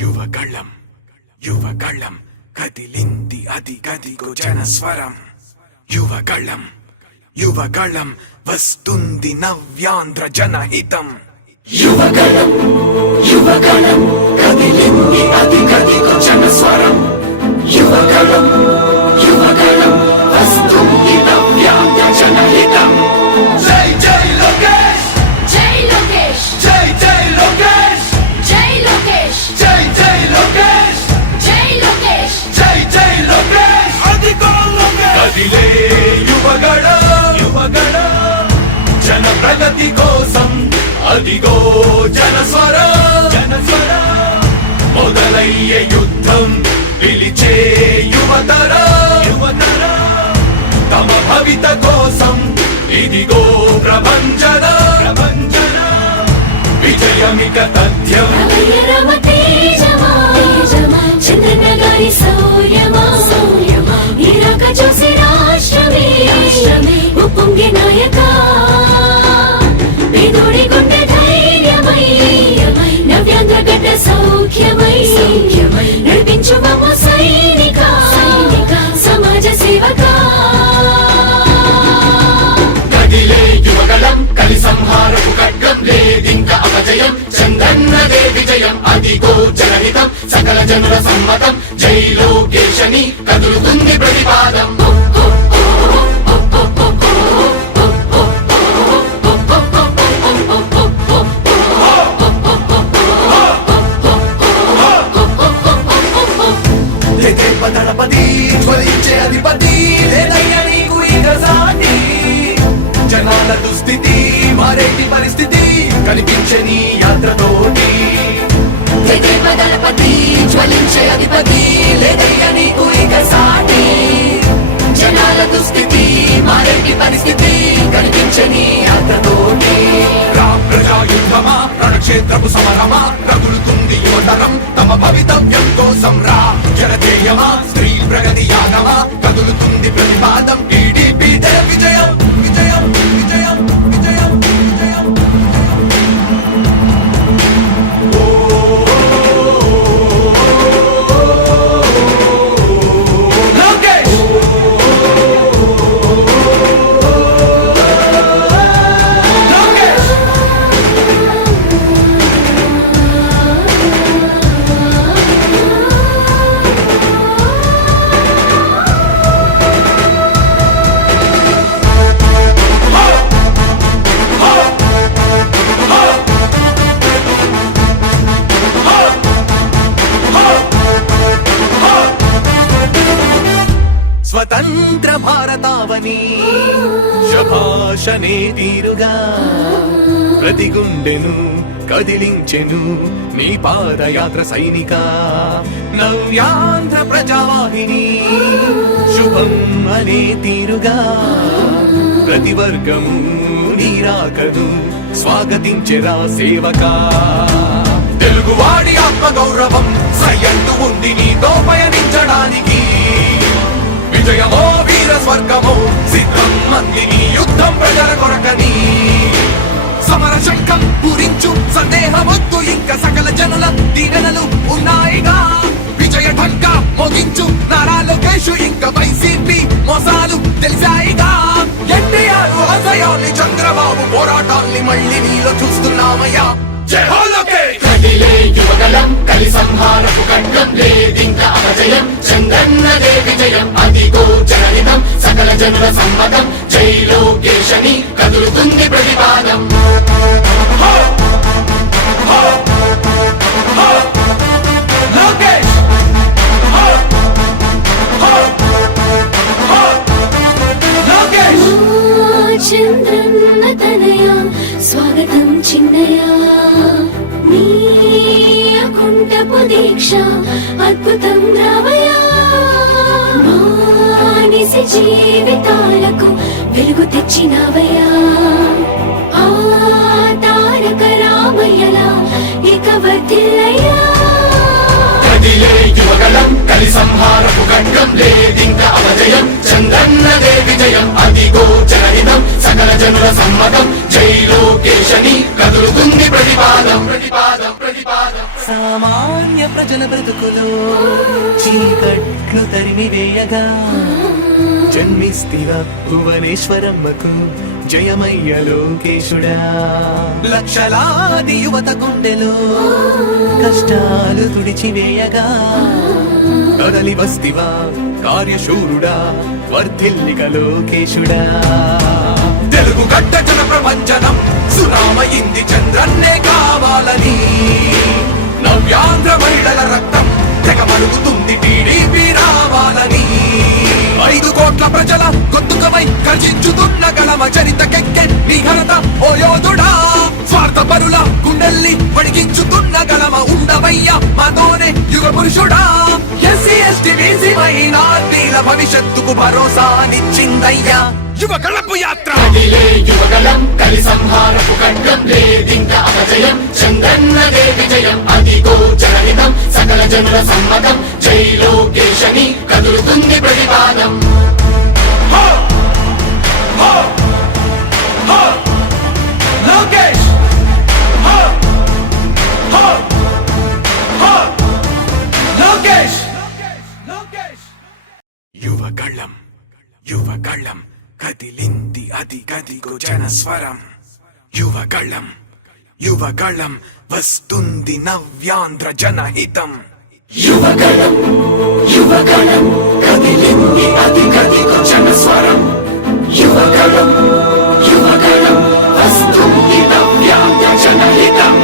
యువగళం యువగళం కదిలింది అది గదిగో జనస్వరం. యువగళం యువగళం వస్తుంది నవ్యాంధ్ర జనహితం. యువగళం యువగళం కదిలింది అది గదిగో జనస్వరం. యువగళం యువగళం వస్తుంది నవ్యాంధ్ర జనహితం. జై జై లోకేష్ జై లోకేష్ జై జై లోకేష్ జై లోకేష్ జై జై లోకేష్ జై లోకేష్ జై జై లోకేష్ అదిగో లోకేష్. కదిలే యువగళం యువగళం జన ప్రగతి కోసం అదిగో జనస్వరం. జనస్వరం మొదలయ్యే యుద్ధం పిలిచే యువతరం. యువతరం తమ భవిత కోసం ఇదిగో ప్రభంజనం. ప్రభంజనం విజయమిక తథ్యం. రమయ రమ తేజమా చంద్రన్న గారి శౌర్యమా నీరాక చూసి రాష్ట్రమే ఉప్పొంగే నాయక పేదోడి గుండె ధైర్యమై నవ్యాంధ్ర గడ్డ సౌఖ్యమై నడిపించు మమ్మ సైనిక సమాజ సేవక. కదిలే యువగళం కలి సంహారపు ఖడ్గం లేదింక అపజయం. చంద్రన్నదే విజయం అదిగో జనహితం సకల జనుల సమ్మతం. జై లోకేశని కదులుతుంది ప్రతిపాదం. దళపతి జ్వలించే అధిపతి లేదయ్య నీకు ఇక సాటి. జనాల దుస్థితి మారేటి పరిస్థితి కనిపించే నీ యాత్రతోటి. దళపతి జ్వలించే అధిపతి లేదయ్య నీకు ఇక సాటి. జనాల దుస్థితి మారేటి పరిస్థితి కనిపించే నీ యాత్రతోటి. ప్రజాయుద్ధమా రణక్షేత్రపు సమరమా రగులుతుంది యువతరం తమ భవితవ్యం కోసం. రా జనజేయమా స్త్రీ ప్రగతి యానమా కదులుతుంది ప్రతిపాదం. టీడీపీ జయ విజయం విజయం విజయం విజయం విజయం. లోకేష్ స్వతంత్ర భారతావని శభాషనే తీరుగా ప్రతి గుండెను కదిలించెను నీ పాదయాత్ర సైనిక. నవ్యాంధ్ర ప్రజావాహిని శుభం అనే తీరుగా ప్రతి వర్గము నీరాకను స్వాగతించెరా సేవకా. తెలుగువాడి ఆత్మగౌరవం సయ్యంటూ ఉంది నీతో పయనించడానికి. విజయమో వీర స్వర్గమో సిద్ధం మందిని యుద్ధం ప్రజల కొరకని. సమర శంఖం పూరించు సందేహమొద్దు ఇంక సకల జనుల దీవెనలు ఉన్నాయిగా. విజయ ఢంకా మోగించు నారా లోకేష్ ఇంక వైసీపీ మోసాలు తెలిసాయిగా. ఎన్టీఆర్ ఆశయాల్ని చంద్రబాబు పోరాటాల్ని మళ్ళీ నీలో చూస్తున్నామయ్యా. జై హో లోకేష్. కదిలే యువగళం కలి సంహారపు ఖడ్గం లేదింక అపజయం. చంద్రన్నదే విజయం అదిగో జనహితం సకల జనుల సమ్మతం. జై లోకేశని కదులుతుంది ప్రతిపాదం. లోకేష్ లోకేష్ చంద్రన్న తనయ స్వాగతం చిన్నయ నీ అకుంఠపు దీక్ష అద్భుతం రావయ. మానిసి జీవితాలకు వెలుగు తెచ్చినవయ్యా. ఆ తారక రామయ్యలా ఇక వర్ధిల్లయ్యా. కదిలే యువగళం కలి సంహారపు ఖడ్గం లేదింక అపజయం. చంద్రన్నదే విజయం అదిగో జనహితం సకల జనుల సమ్మతం. జై లోకేశని కదులుతుంది ప్రతిపాదం. ప్రతిపాదం ప్రతిపాదం. సామాన్య ప్రజల బ్రతుకులో చీకట్లు తరిమివేయగా జన్మిస్తివా భువనేశ్వరమ్మకు జయమయ్య లోకేశుడా. లక్షలాది యువత గుండెలో కష్టాలు తుడిచివేయగా కదలి వస్తివా కార్యశూరుడా వర్ధిల్లిక లోకేశుడా. తెలుగు గడ్డ జన ప్రపంచనం సునామయింది చంద్రన్నే కావాలని నవ్యాంధ్ర మహిళల రక్తం తెగమరుగుతుంది టీడీపీ రావాలని 5 కోట్ల ప్రజల గొంతుకమై గర్జించుతున్న గలమ చరితకెక్కె నీ ఘనత ఓ యోధుడా. స్వార్థ పరుల గుండెల్ని వడిగించుతున్న గలమ ఉండవయ్య మాతోనే యుగ పురుషుడా. ఎస్సీ ఎస్టీ బీసీ మైనార్టీల భవిష్యత్తుకు భరోసానిచ్చిందయ్యా యువ కళపు యాత్ర. కదిలే యువగలం కలి సంహారపు ఖడ్గం లేదింక అపజయం చంద్రన్నదే విజయం అదిగో జనహితం సకల జనుల సమ్మతం జై లోకేశని కదులుతుంది ప్రతిపాదం. హో! హో! హో! లోకేష్! హో! హో! హో! లోకేష్! లోకేష్! యువగళం కదిలింది అది గదిగో జనస్వరం. యువగళం వస్తుంది నవ్యాంధ్ర జనహితం. యువగలం కదిలింది అది గదిగో జనస్వరం. యువగలం వస్తుంది నవ్యాంధ్ర జనహితం.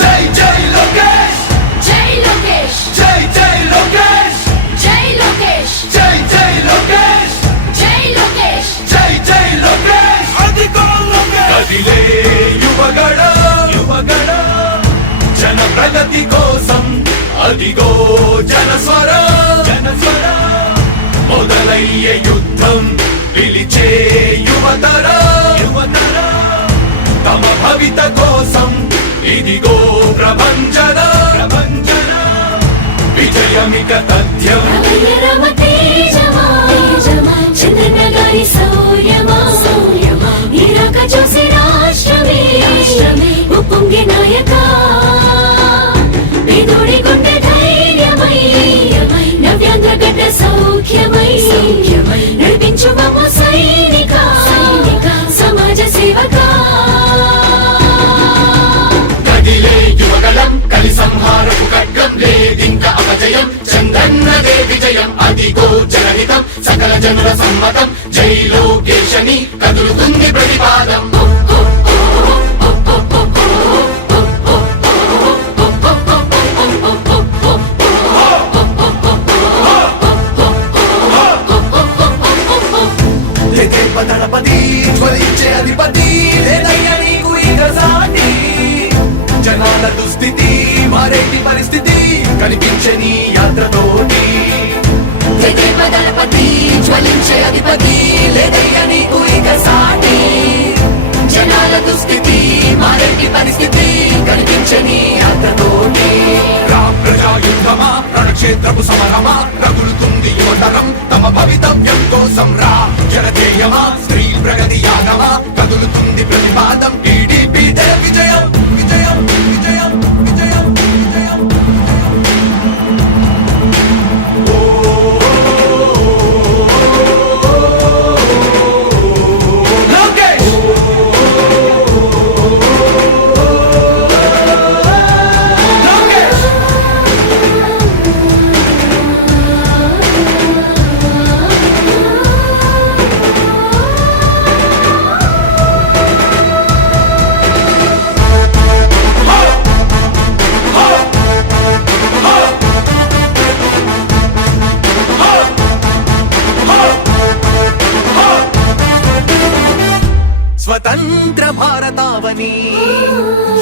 జై జై లోకేష్! జై లోకేష్ జై జై లోకేష్! జై లోకేష్ జై జై లోకేష్! జై లోకేష్ జై జై లోకేష్! అదిగో లోకేష్! కదిలే యువగళ జన ప్రగతి కోసం అదిగో జనస్వర మొదలయ్యే యుద్ధం పిలిచే యువతర తమ భవిత కోసం ఇదిగో ప్రభంజన విజయమిక తథ్యం. రామ తేజమా చంద్రన్న గారి శౌర్యమా ఇరాక చూసి రాష్ట్రమే ఉప్పొంగే నాయక పేదోడి గుండె ధైర్యమై నవ్యాంధ్ర గడ్డ సౌఖ్యమై నడిపించు మమ్మ సైనిక సమాజ సేవక. కదిలే యువగలం కలి సంహారపు ఖడ్గం లేదింక అపజయం చంద్రన్నదే విజయం అదిగో జనహితం సకల జనుల సమ్మతం జై లోకేశని కదులుతుంది ప్రతిపాదం. దళపతి జ్వలించే అధిపతి లేదయ్యా నీకు ఇక సాటి. జనాల దుస్థితి మారేటి పరిస్థితి కనిపించని యాత్రతోటి. దళపతి జ్వలించే అధిపతి లేదయ్యా నీకు ఇక సాటి. జనాల దుస్థితి మారేటి పరిస్థితి కనిపించని యాత్రతోటి. ప్రజాయుద్ధమా రణక్షేత్రపు సమరమా రగులుతుంది యువతరం తమ భవితవ్యం కోసం రా. జనజేయమా స్త్రీ ప్రగతి యాగమా కదులుతుంది ప్రతిపాదం. టీడీపీ విజయం విజయం విజయం విజయం విజయం. లోకేష్! లోకేష్! స్వతంత్ర భారతావని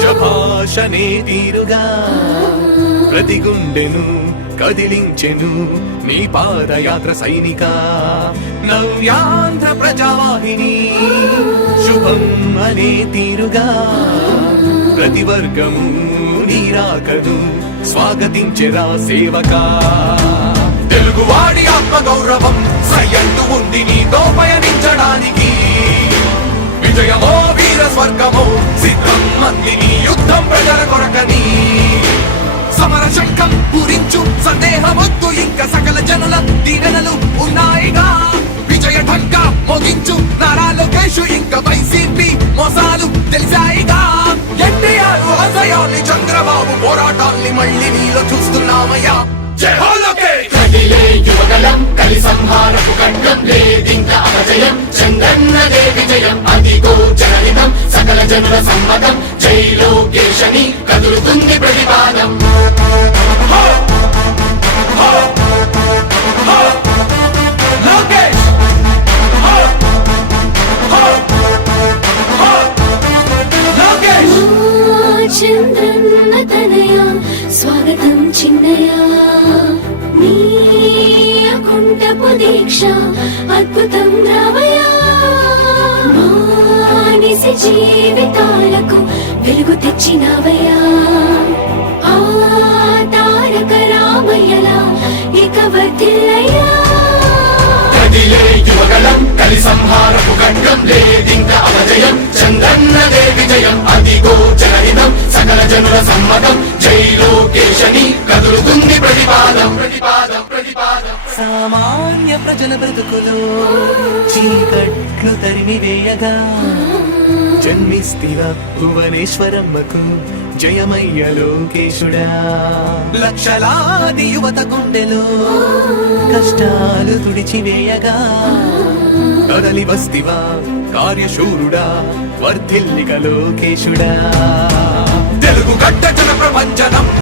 శభాషనే తీరుగా ప్రతి గుండెను కదిలించెను నీ పాదయాత్ర సైనిక. నవ్యాంధ్ర ప్రజావాహిని శుభం అనే తీరుగా ప్రతి వర్గము నీరాకను స్వాగతించెరా సేవకా. తెలుగువాడి ఆత్మ గౌరవం సయ్యంటూ ఉంది నీతో పయనించడానికి. విజయమో వీర స్వర్గమో సిద్ధం మందిని యుద్ధం ప్రజల కొరకని. సమర శంఖం పూరించు సందేహమొద్దు ఇంకా సకల జనుల దీవెనలు ఉన్నాయిగా విజయ ఢంకా మోగించు నారా లోకేష్ ఇంకా వైసీపీ మోసాలు తెలిసాయిగా ఎన్టీఆర్ ఆశయాల్ని చంద్రబాబు పోరాటాల్ని మళ్ళీ నీలో చూస్తున్నామయ్యా జై హో లోకేష్ కదిలే యువగలం కలి సంహారపు ఖడ్గం లేదింక అపజయం చంద్రన్నదే విజయం అదిగో జనహితం సకల జనుల సమ్మతం జై లోకేశని కదులుతుంది ప్రతిపాదం హో! హో! హో! లోకేష్ హో! హో! హో! లోకేష్ చంద్రన్న తనయ స్వాగతం చిన్నయ నీ అకుంఠపు దీక్ష అద్భుతం రావయ మానిసి జీవితాలకు వెలుగు తెచ్చినవయ్యా ఆ తారక రామయ్యలా ఇక వర్ధిల్లయ్యా కదిలే యువగలం కలి సంహారపు ఖడ్గం లేదింక అపజయం చంద్రన్నదే విజయం అదిగో జనహితం సకల జనుల సమ్మతం జై లోకేశని కదులుతుంది ప్రతిపాదం ప్రతిపాదం ప్రతిపాదం సామాన్య ప్రజల బ్రతుకులో చీకట్లు తరిమివేయగా జన్మిస్తివ భువనేశ్వరమ్మకు జయమయ్య లోకేశుడా లక్షలాది యువత గుండెలో కష్టాలు తుడిచివేయగా కదలి వస్తివా కార్యశూరుడా వర్ధిల్లిక లోకేశుడా తెలుగు గడ్డ జన ప్రపంచనం